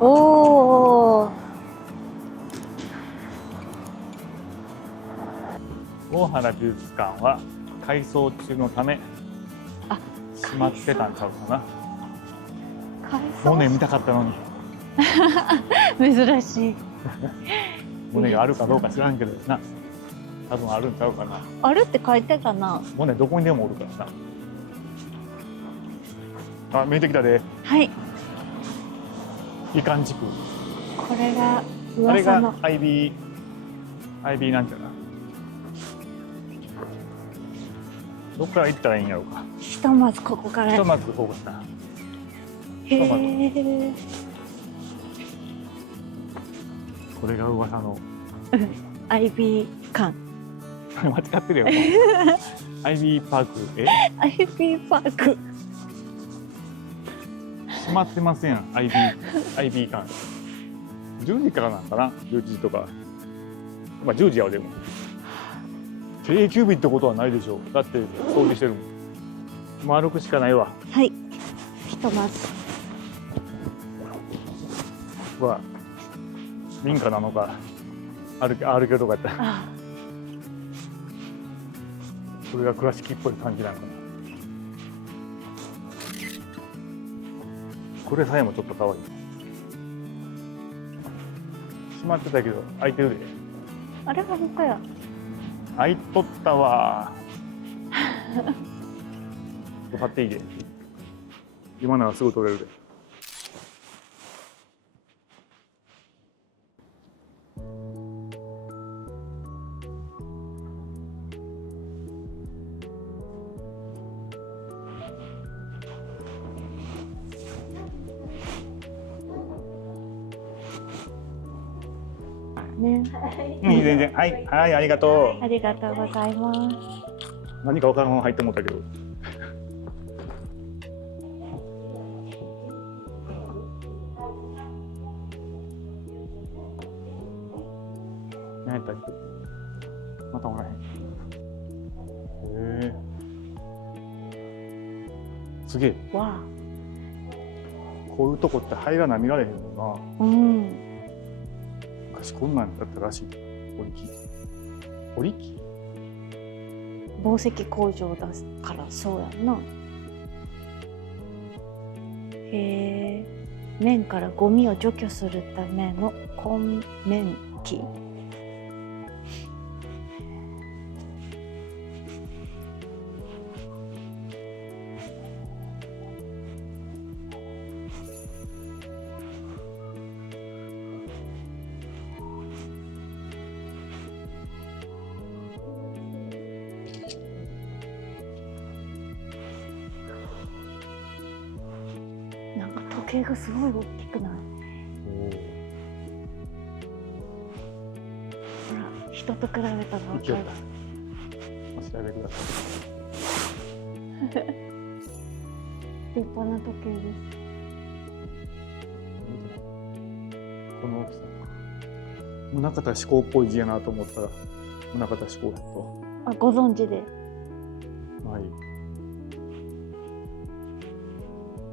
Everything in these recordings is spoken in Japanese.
おお。大原美術館は改装中のためあ、閉まってたんちゃうかな。改装モネ見たかったのに。珍しい。モネがあるかどうか知らんけどな。多分あるんちゃうかな。あるって書いてたな。モネどこにでもおるからな。あ、見えてきたで。はい。イカン地区。これがあれ噂のがアイビーなんていうな。どっから行ったらいいんやろうか。ひとまずここから。ひとまずここかな。へえ。これが噂の。アイビー館。間違ってるよ。アイビーパーク。アイビーパーク。閉まってませんやん。アイビー館。10時からなんかな。11時とか。まあ10時やわでも。定休日ってことはないでしょう。だって掃除してるもん。歩くしかないわ。はい。ひとまず。は民家なのか歩けるとかやったらあそれが倉敷っぽい感じなのかな。これさえもちょっと可愛い。閉まってたけど開いてるで。あれはどこや。開いとったわ。買っていいで。今ならすぐ取れるで。ね。全然。はい、はい、ありがとう。ありがとうございます。何か分からんまま入って思ったけど。何やったっけ。またおらへん。へえ。すげえ。わあ。こういうとこって入らな見られへんもんな。うん。昔こんなんだったらしい。織機紡績工場だからそうやんな。へえ。綿からゴミを除去するための混綿機。なんか時計がすごい大きくない？ほら、人と比べたら分かる。お調べください。立派な時計です。この大きさ。宗像志功っぽい字やなと思ったら宗像志功やった。あ、ご存知で。はい。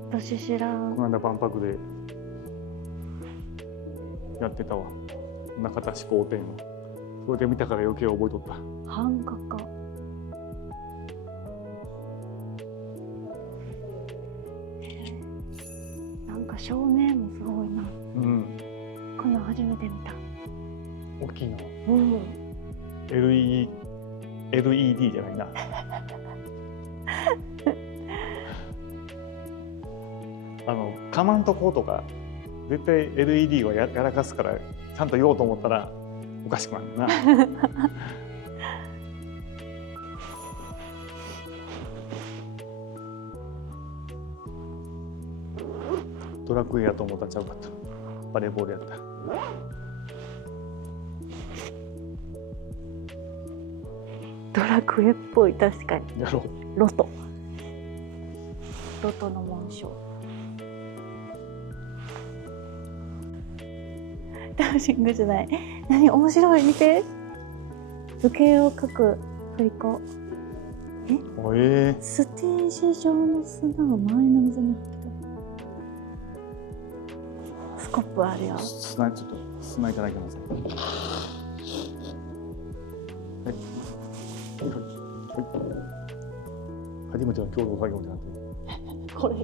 私知らん。この間万博でやってたわ。宗像志功展を。それで見たから余計覚えとった。版画家。なんか照明もすごいな。うん。この初めて見た。大きいな。うん。LED じゃないな。かまんとことか絶対 LED はやらかすからちゃんと言おうと思ったらおかしくなるな。ドラクエやと思ったらちゃうかった。バレーボールやった。ドラクエっぽい。確かに。やろう。ロトの紋章。ダウシングじゃない。何面白い、見て。図形を描く振り子。ステージ上の砂を周りの水に吐き出す。スコップあるよ。砂ちょっと砂いただきます。はい。はい。初めての共同作業になってる。これが。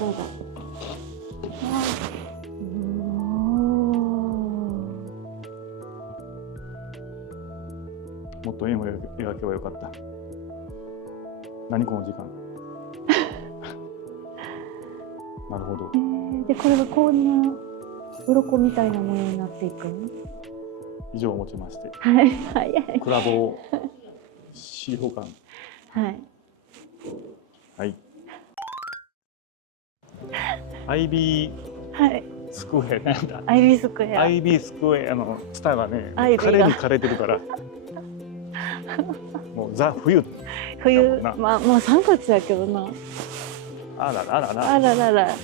どうだ。もっと円を描けばよかった。何この時間。なるほど。でこれがこんな鱗みたいなものになっていくの？以上をもちまして。はい、早い。クラボ使用感。はい。はい。IB スクエアなんだ。IB スクエア。IB スクエアのツタがね、IB が枯れに枯れてるから。もうザ冬。冬、まあもう3月やけどな。あらららら。あららら。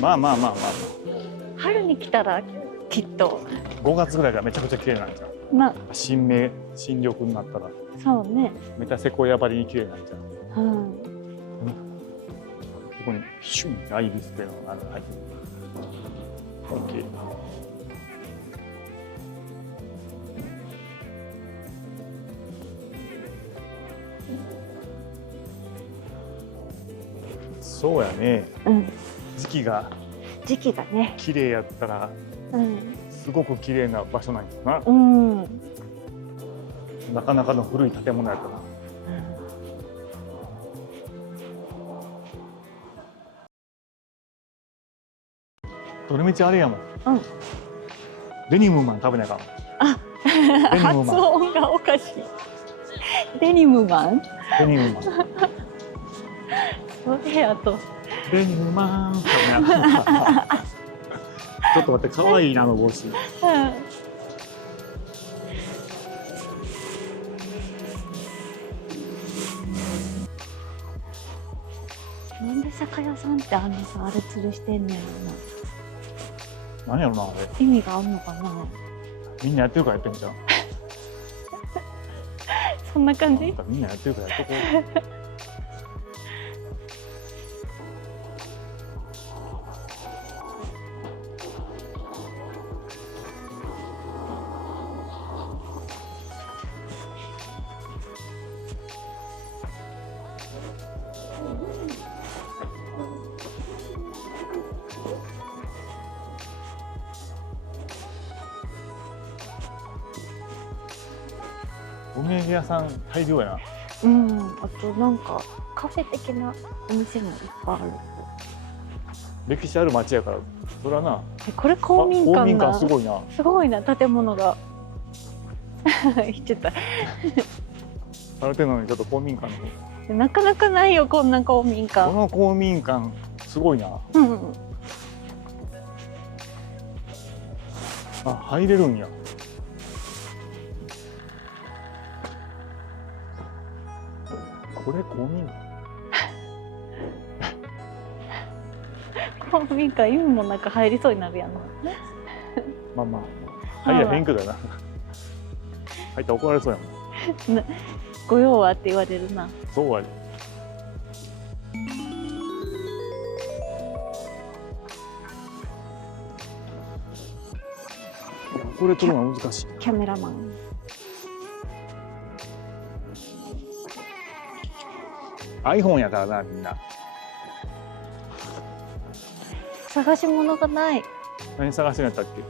まあまあまあまあまあ。春に来たらきっと。5月ぐらいがめちゃくちゃ綺麗なんじゃん。な。新緑になったら。そうね。メタセコイア張りに綺麗なんじゃん。はい。ここにシュンアイビスっていうのが入ってる。オッケー。そうやね。うん。時期がね。綺麗やったら、すごく綺麗な場所なんやな。うん。なかなかの古い建物やったな。どれみちあれやもん。うん。デニムマン食べないかん。あ、デニムマン。発音がおかしい。デニムマン。デニムマン。それやと。デニムマン。ちょっと待って、可愛いなあの帽子。なんで酒屋さんってあれ吊るしてんねやろな。何やろなあれ。意味があんのかな。みんなやってるからやってんじゃん。そんな感じ？みんなやってるからやっとこう。お土産屋さん大量やな。うん。あとなんかカフェ的なお店もいっぱいある。歴史ある町やから、それはな。これ公民館だ。公民館すごいな。すごいな、建物が。言っちゃった。されてるのにちょっと公民館の。なかなかないよこんな公民館。この公民館すごいな。うん。あ、入れるんや。これ公民館。公民館意味もなく入りそうになるやん。まあまあ入らへんけどな。入ったら怒られそうやもん。ご用はって言われるな。そうやで。これ撮るのは難しい。キャメラマン。iPhone やからな、みんな。探し物がない。何探してんやったっけ。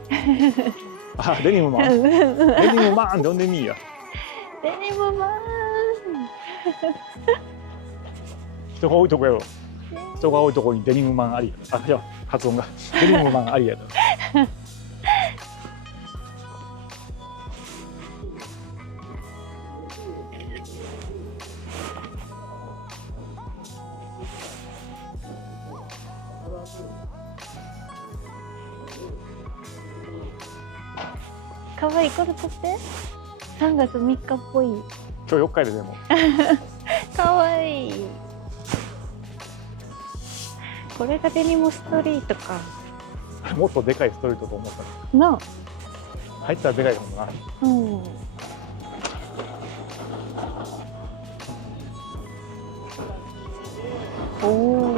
あ、デニムマン。デニムマンって呼んでみいや。デニムマン。人が多いとこやろ。人が多いとこにデニムマンあり。あ、いや、発音が。デニムマンありやと。かわいい、これ撮って。3月3日っぽい。今日4日やででも。かわいい。これがデニムストリートか。もっとでかいストリートと思ったな。入ったらでかいかもな。うん。おお。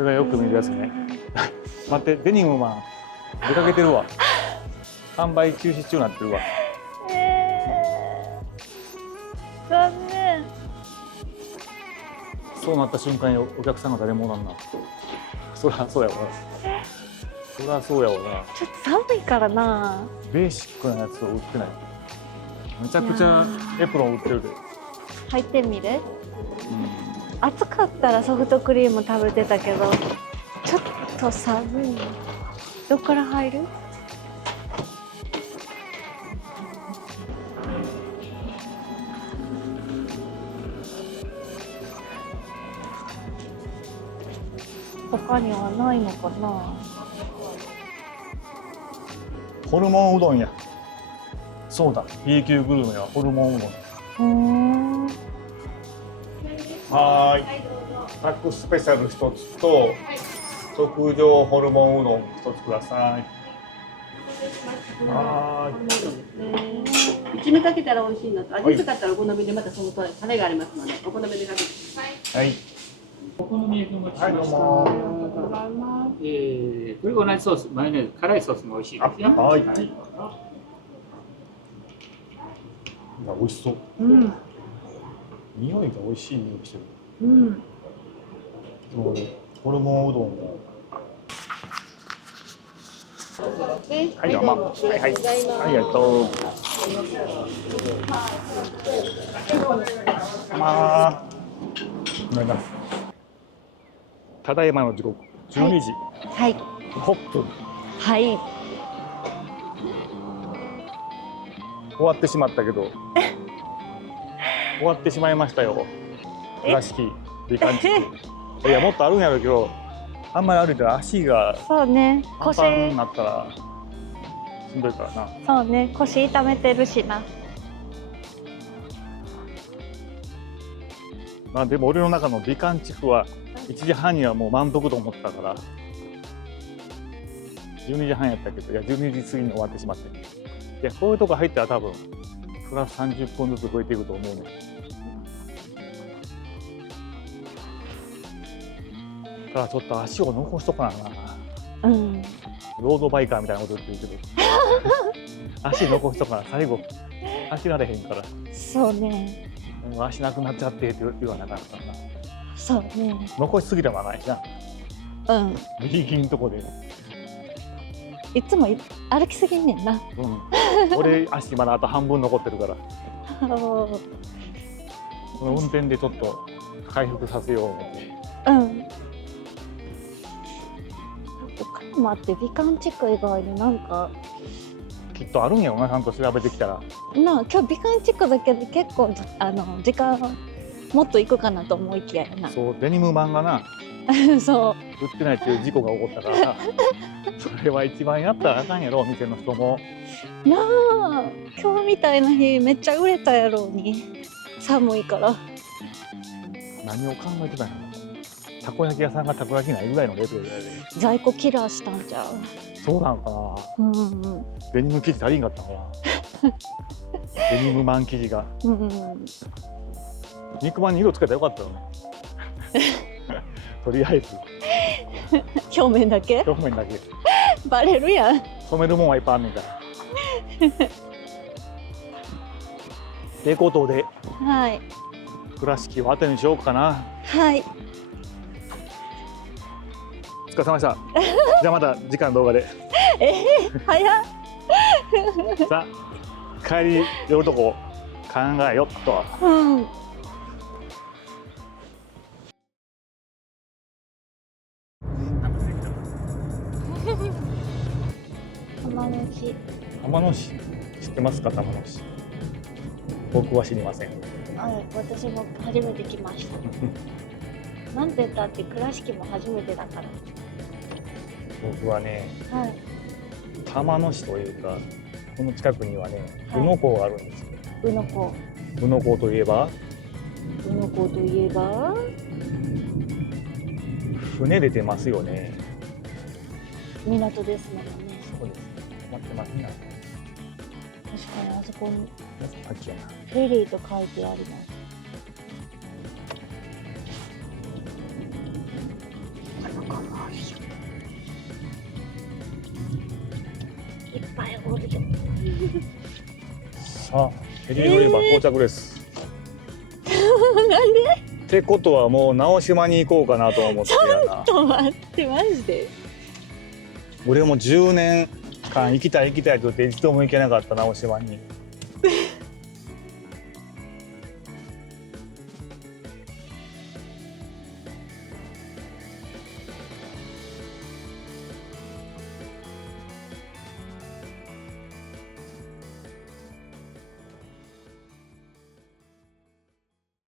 れがよく見るやつね。待って、デニムマン出かけてるわ。販売休止中になってるわ。残念。そうなった瞬間にお客さんが誰もおらんな。そりゃそうやわな。そりゃそうやわな。ちょっと寒いからな。ベーシックなやつを売ってない。めちゃくちゃエプロン売ってるで。入ってみる？暑かったらソフトクリーム食べてたけど、ちょっと寒い。どっから入る？他にはないのかな。ホルモンうどんや。そうだ、B 級グルメはホルモンうどん。はーい。タックスペシャル一つと特上ホルモンうどん一つください。はーい。一味かけたら美味しいのと、味薄かったらお好みでまたそのタレがありますので、お好みでかけてください。はい。お好み焼きお持ちしました。はい、どうも。これ同じソース、マヨネーズ、辛いソースも美味しいですよ。はい。美味しそう。うん。匂いが美味しい匂いしてる。うん。そうね。ホルモンうどんが。はい、どうも。はい、はい。ありがとう。なんだ。ただいまの時刻、12時。はい。ホップ。はい。終わってしまったけど。終わってしまいましたよ。倉敷美観地区。いや、もっとあるんやろうけど、あんまり歩いたら足がそうね。パンパンになったらしんどいからな。そうね。腰痛めてるしな。まあでも俺の中の美観地区は1時半にはもう満腹と思ったから12時半やったけど、いや12時過ぎに終わってしまって、いやこういうとこ入ったら多分プラス30分ずつ増えていくと思うね。ただちょっと足を残しとかなな。うん。ロードバイカーみたいなこと言ってるけど足残しとかな、最後走られへんから。そうね。もう足なくなっちゃってって言わなかったな。そうね。残しすぎてもないな。うん。ギリギリのとこで。いつも歩きすぎんねんな。うん。俺足まだあと半分残ってるから。この運転でちょっと回復させよう思って。うん。他にもあって、美観地区以外になんか。きっとあるんやろな、ちゃんと調べてきたら。今日美観地区だけで結構時間もっと行くかなと思いきややな。そう、デニムマンがな、そ売ってないっていう事故が起こったからさ。それは一番やったらあかんやろ、お店の人も。うなあ、今日みたいな日めっちゃ売れたやろうに。寒いから。何を考えてたんやろ。たこ焼き屋さんがたこ焼きないぐらいのレベルで。在庫キラーしたんじゃう。そうなんかな。うんうん。デニム生地足りんかったのかな。デニムマン生地が。うんうん。肉まんに色つけたらよかったよね。とりあえず表面だけ表面だけ。バレるやん。染めるもんはいっぱいあんねんから。ってことではい倉敷は後にしようかな。はい。お疲れ様でした。じゃあまた次回の動画で。早っ。さあ帰り寄るとこ考えよっと。うん。浜の市。浜野市知ってますか？浜野市。僕は知りません。私も初めて来ました。なんて言ったって倉敷も初めてだから。僕はね、はい。浜野市というかこの近くにはね、はい宇野港があるんですよ。宇野港。宇野港といえば宇野港といえば船出てますよね。港ですもんね。そうです。止まってますね。確かにあそこにあっちやな。フェリーと書いてあります。このぱいおるよ。さあフェリー乗り場到着です。なんで？ってことはもう直島に行こうかなと思ってやな。ちょっと待ってマジで。俺も10年間行きたいと言って一度も行けなかった直島に